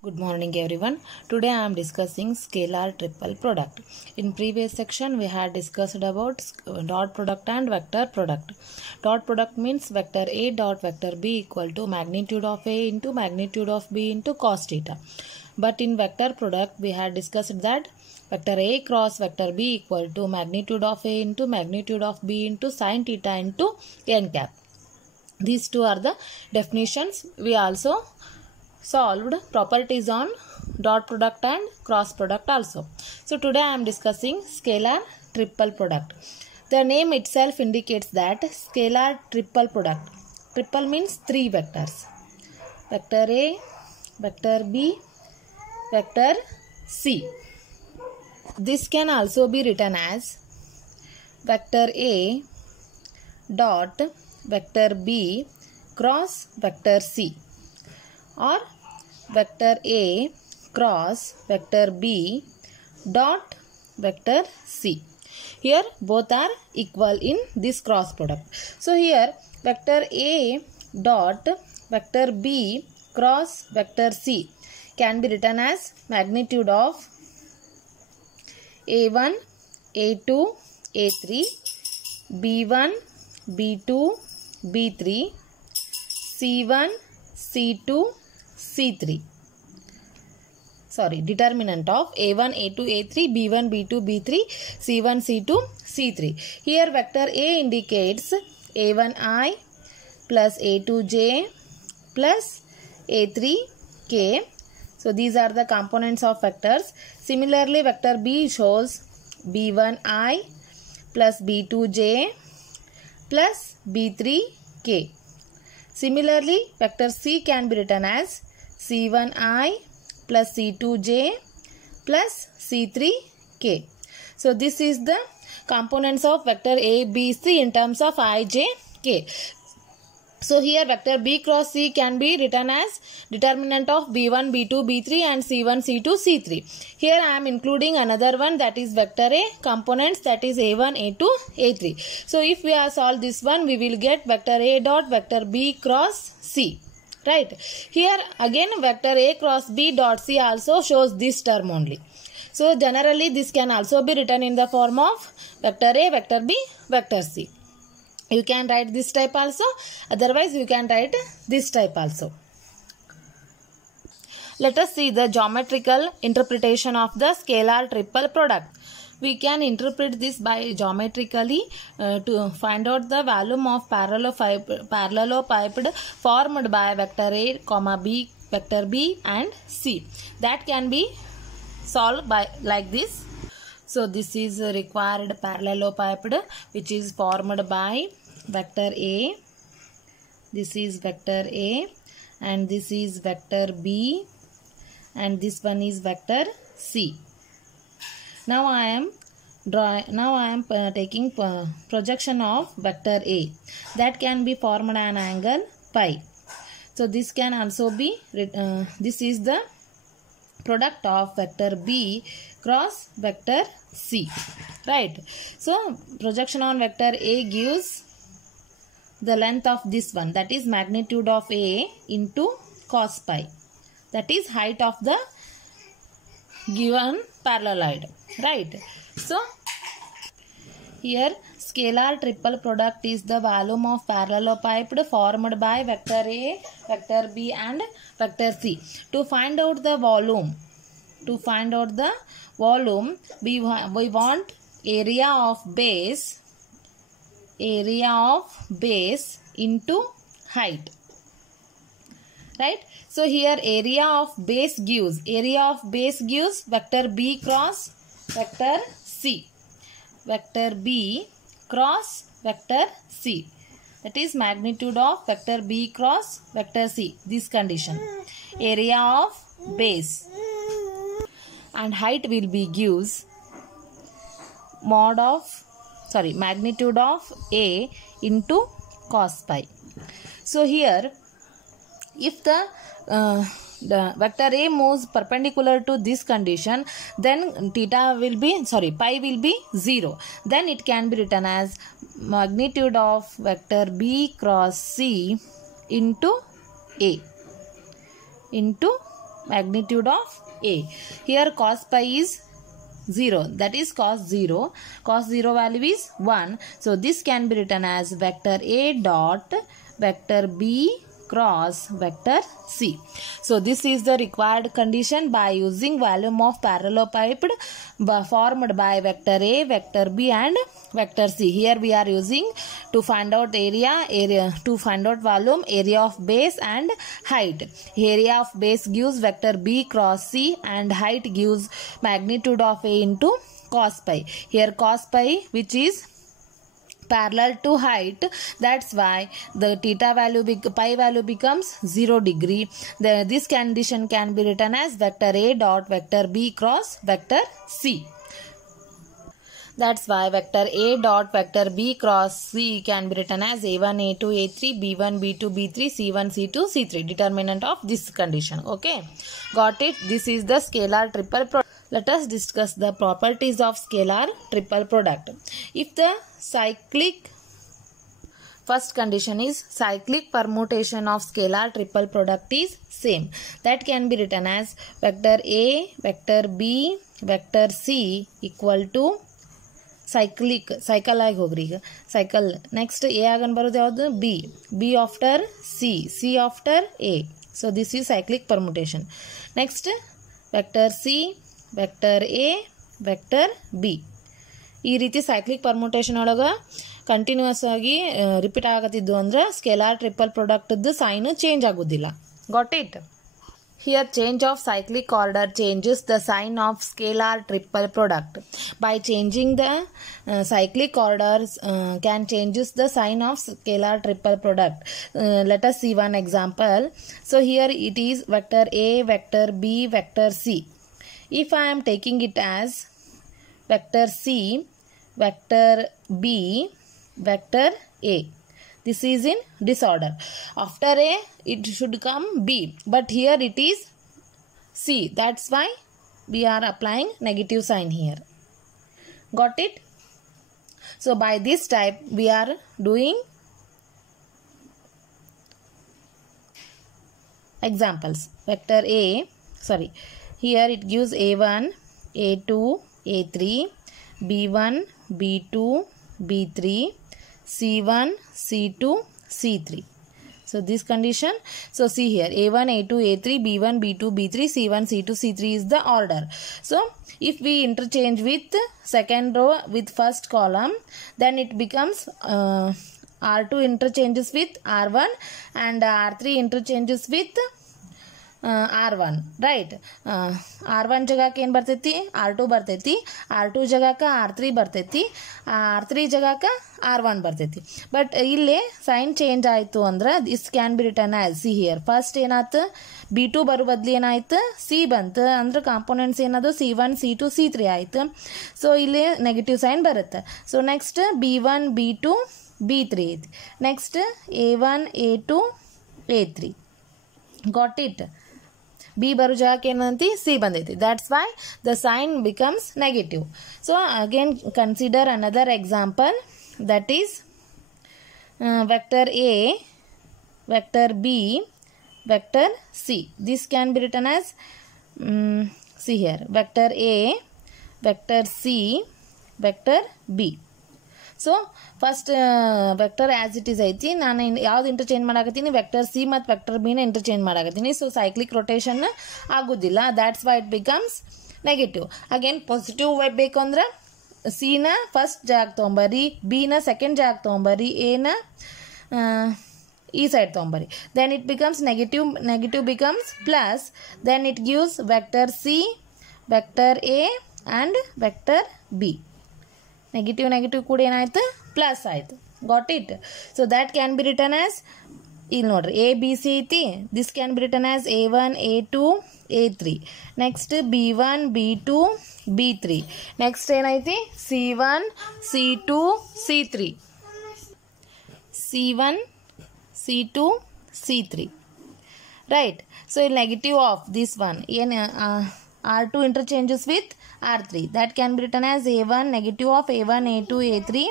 Good morning everyone. Today I am discussing scalar triple product. In previous section we had discussed about dot product and vector product. Dot product means vector A dot vector B equal to magnitude of A into magnitude of B into cos theta. But in vector product we had discussed that vector A cross vector B equal to magnitude of A into magnitude of B into sin theta into n cap. These two are the definitions. We also solved properties on dot product and cross product also. So today I am discussing scalar triple product. The name itself indicates that scalar triple product. Triple means three vectors. Vector A, vector B, vector C. This can also be written as vector A dot vector B cross vector C, or vector A cross vector B dot vector C. Here both are equal in this cross product. So here vector A dot vector B cross vector C can be written as magnitude of A1, A2, A3, B1, B2, B3, C1, C2, C3. Determinant of A1, A2, A3, B1, B2, B3, C1, C2, C3. Here vector A indicates A1I plus A2J plus A3K. So these are the components of vectors. Similarly, vector B shows B1I plus B2J plus B3K. Similarly, vector C can be written as C1I plus C2J plus C3K. So this is the components of vector A, B, C in terms of I, J, K. So here vector B cross C can be written as determinant of B1, B2, B3 and C1, C2, C3. Here I am including another one, that is vector A components, that is A1, A2, A3. So if we are solve this one, we will get vector A dot vector B cross C. Right. Here again vector A cross B dot C also shows this term only. So generally this can also be written in the form of vector A, vector B, vector C. You can write this type also, otherwise you can write this type also. Let us see the geometrical interpretation of the scalar triple product. We can interpret this by geometrically to find out the volume of parallelopiped formed by vector A, B, vector B and C. That can be solved by like this. So this is required parallelopiped which is formed by vector A. This is vector A and this is vector B and this one is vector C. Now I am taking projection of vector A. That can be formed an angle pi. So this can also be this is the product of vector B cross vector C. Right. So projection on vector A gives the length of this one, that is magnitude of A into cos pi. That is height of the given paralleloid. Right. So here scalar triple product is the volume of parallelopiped formed by vector A, vector B and vector C. To find out the volume, we want area of base into height. Right. So here area of base gives vector B cross vector C. Vector B cross vector C. That is magnitude of vector B cross vector C. This condition. Area of base. And height will be gives magnitude of A into cos pi. So here if the vector A moves perpendicular to this condition, then pi will be 0. Then it can be written as magnitude of vector B cross C into A. magnitude of A. Here cos pi is 0, that is cos 0. Cos 0 value is 1. So this can be written as vector A dot vector B cross vector C. So this is the required condition by using volume of parallelepiped formed by vector A, vector B and vector C. Here we are using to find out area to find out volume, area of base and height. Area of base gives vector B cross C and height gives magnitude of A into cos pi. Here cos pi, which is parallel to height, that's why the theta value pi value becomes 0 degree. This condition can be written as vector A dot vector B cross vector C. That's why vector A dot vector B cross C can be written as A1 A2 A3 B1 B2 B3 C1 C2 C3, determinant of this condition. Okay, got it? This is the scalar triple product. Let us discuss the properties of scalar triple product. If the cyclic, first condition is cyclic permutation of scalar triple product is same, that can be written as vector A, vector B, vector C equal to cycle ಆಗಿ ಹೋಗ್ರಿ ಈಗ cycle. Next A ಆಗನ್ ಬರೋದು ಯಾವುದು B after C after A. So this is cyclic permutation. Next vector C, vector A, vector B. ಈ ರೀತಿ cyclic permutation ಒಳಗ continuous ಆಗಿ repeat ಆಗತ್ತಿದ್ದು ಅಂದ್ರೆ scalar triple product sign change ಆಗೋದಿಲ್ಲ. Got it? Here change of cyclic order changes the sign of scalar triple product. By changing the cyclic orders can changes the sign of scalar triple product. Let us see one example. So here it is vector A, vector B, vector C. If I am taking it as vector C, vector B, vector A, this is in disorder. After A it should come B, but here it is C. That's why we are applying negative sign here. Got it? So by this type we are doing examples. Vector A, sorry, here it gives A1, A2, A3, B1, B2, B3, C1, C2, C3. So this condition, so see here A1, A2, A3, B1, B2, B3, C1, C2, C3 is the order. So if we interchange with second row with first column, then it becomes R2 interchanges with R1 and R3 interchanges with R1, right? R1 ಜಗಕ್ಕೆ ಏನು ಬರ್ತೈತಿ, R2 ಬರ್ತೈತಿ, R2 ಜಗಕ್ಕೆ R3 ಬರ್ತೈತಿ, R3 ಜಗಕ್ಕೆ R1 ಬರ್ತೈತಿ. But ಇಲ್ಲಿ sign change ಆಯಿತು ಅಂದ್ರೆ this can be written as see here. First ಏನಾಯ್ತು, B2 ಬರೋ ಬದಲಿ ಏನಾಯ್ತು, C ಬಂತು ಅಂದ್ರೆ ಕಾಂಪೋನೆಂಟ್ಸ್ ಏನದು C1, C2, C3 ಆಯಿತು. ಸೊ ಇಲ್ಲಿ ನೆಗೆಟಿವ್ ಸೈನ್ ಬರುತ್ತೆ. So next B1, B2, B3 ಐತಿ. Next A1, A2, A3. Got it? B ಬರೋ ಜಾಗಕ್ಕೆ ಏನಂತಿ C ಬಂದೈತಿ. That's why the sign becomes negative. So again consider another example, that is vector A, vector B, vector C. This can be written as see here vector A, vector C, vector B. So first vector as it is ಐತಿ, ನಾನು ಯಾವ್ದು interchange ಮಾಡಾಕತ್ತೀನಿ, vector c ಮತ್ತು vector ಬಿನ interchange ಮಾಡಾಕತ್ತೀನಿ. So cyclic rotation ಆಗೋದಿಲ್ಲ. That's why it becomes negative. Again positive ವೇವ್ ಬೇಕು ಅಂದ್ರೆ ಸಿನ ಫಸ್ಟ್ ಜಾಗ ತೊಗೊಂಬರ್ರಿ, ಬಿನ ಸೆಕೆಂಡ್ ಜಾಗ ತೊಗೊಂಬರ್ರಿ, ಎನ ಈ ಸೈಡ್ ತೊಗೊಂಬರ್ರಿ. Then it becomes negative becomes plus. Then it gives vector c, vector a and vector b. Negative ಕೂಡ ಏನಾಯ್ತು, ಪ್ಲಸ್ ಆಯ್ತು. Got it? So that can be written as, ಇಲ್ಲಿ ನೋಡ್ರಿ ABC ಐತಿ, this can be written as A1, A2, A3. Next B1, B2, B3. Next ಏನೈತಿ C1, C2, C3. C1, C2, C3. Right? So negative of this one, R2 interchanges with R3. That can be written as A1, negative of A1, A2, A3,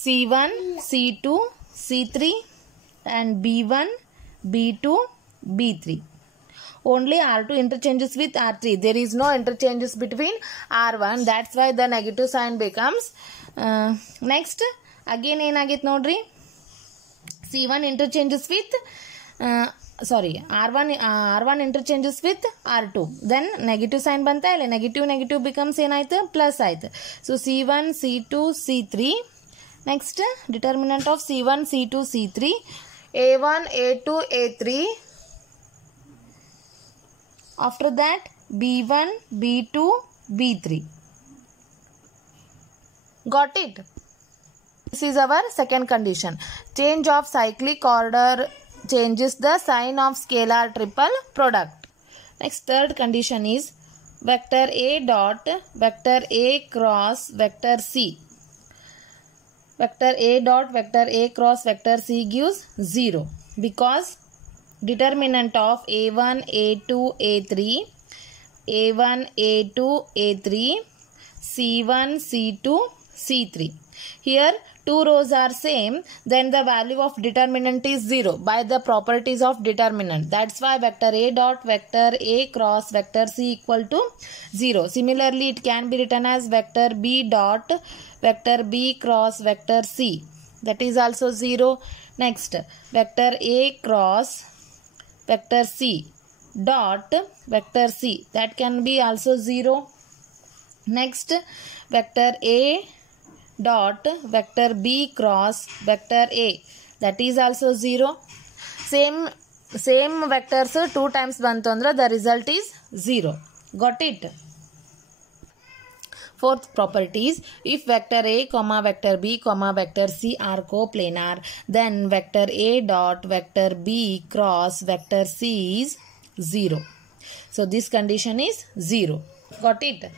C1, C2, C3 and B1, B2, B3. Only R2 interchanges with R3. There is no interchanges between R1. That's why the negative sign becomes. Next, again ಏನಾಗಿತ್ತು ನೋಡ್ರಿ, C1 interchanges with R1 interchanges with R2. Then negative sign banta ille, negative becomes ಏನಾಯ್ತು, plus ಆಯ್ತು. So C1, C2, C3. Next, determinant of C1, C2, C3. A1, A2, A3. After that, B1, B2, B3. Got it? This is our second condition. Change of cyclic order changes the sign of scalar triple product. Next, third condition is vector A dot vector A cross vector C. Vector A dot vector A cross vector C gives 0 because determinant of A1, A2, A3, A1, A2, A3, C1, C2, C3. Here two rows are same, then the value of determinant is 0 by the properties of determinant. That's why vector A dot vector A cross vector C equal to 0. Similarly, it can be written as vector B dot vector B cross vector C. That is also 0. Next, vector A cross vector C dot vector C. That can be also 0. Next, vector A dot vector B cross vector A. That is also 0. Same vectors 2 times bantu andre the result is 0. Got it? Fourth property is, if vector A comma vector B comma vector C are coplanar, then vector A dot vector B cross vector C is 0. So this condition is 0. Got it?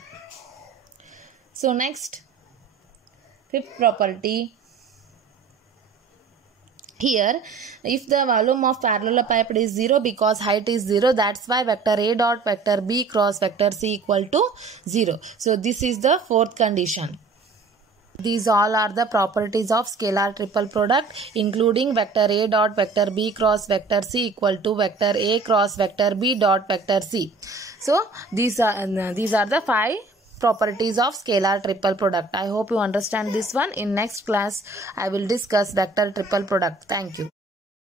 So next, fifth property. Here, if the volume of parallelepiped is 0 because height is 0, that's why vector A dot vector B cross vector C equal to 0. So this is the fourth condition. These all are the properties of scalar triple product, including vector A dot vector B cross vector C equal to vector A cross vector B dot vector C. So these are the 5 properties of scalar triple product. I hope you understand this one. In next class, I will discuss vector triple product. Thank you.